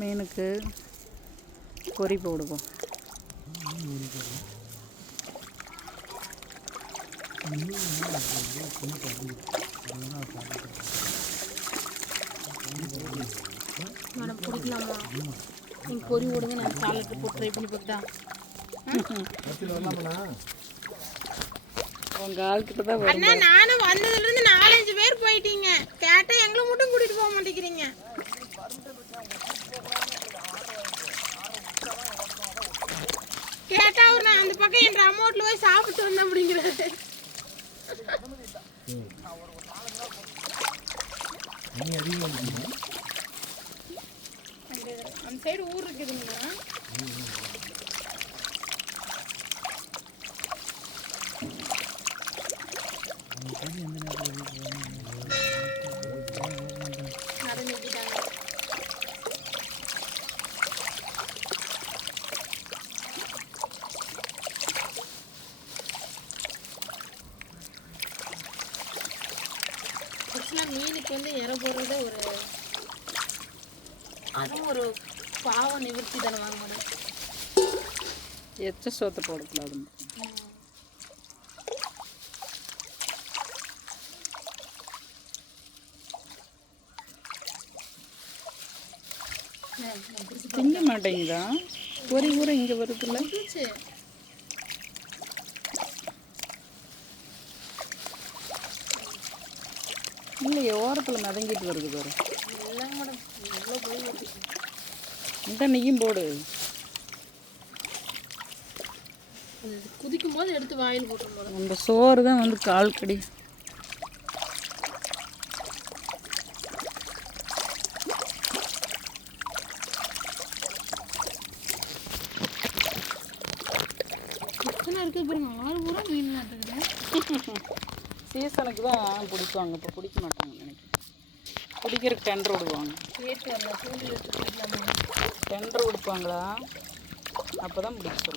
மீனுக்கு பொரி போடுவோம். மேடம் பிடிக்கலாமா? நீங்கள் பொரி விடுங்க, நான் சாலட்டு போட்டு ட்ரை பண்ணி போட்டுட்டா. உங்கள் ஆள்கிட்ட தான் வரும். அண்ணா நானும் வந்ததுலேருந்து 4-5 பேர் போயிட்டீங்க. கேட்டால் எங்களை மட்டும் கூட்டிகிட்டு போக மாட்டேங்கிறீங்க. கேட்டால் அவர் நான் அந்த பக்கம் என் அமௌண்ட்டில் போய் சாப்பிட்டு வந்தேன் அப்படிங்கிறாரு. அந்த சைடு ஊர் இருக்குதுங்களா? மீனுக்கு வந்து இற போடுறத அதுவும் ஒரு பாவ நிவர்த்தி தானே வாங்க முடியும். எச்ச சோத்தை போடக்கூடாது. திங்க மாட்டேங்குதா? பொரி கூட இங்கே வருதுல்ல. இல்லையே, ஓரத்தில் மிதங்கிட்டு வருது பாரு. இந்த நெய்யும் போடு. குதிக்கும் போது எடுத்து வாயில் போட்டு அந்த சோறு தான் வந்து கால் கடி. இருக்குது பாருங்க, 6 பூரா மீன் மாட்டேங்குது. சீசனுக்கு தான் பிடிக்குவாங்க, இப்போ பிடிக்க மாட்டாங்க நினைக்கிறேன். பிடிக்கிறதுக்கு டெண்டர் விடுவாங்க. டெண்டர் விடுப்பாங்களா? அப்போ தான் பிடிக்க சொல்லுவாங்க.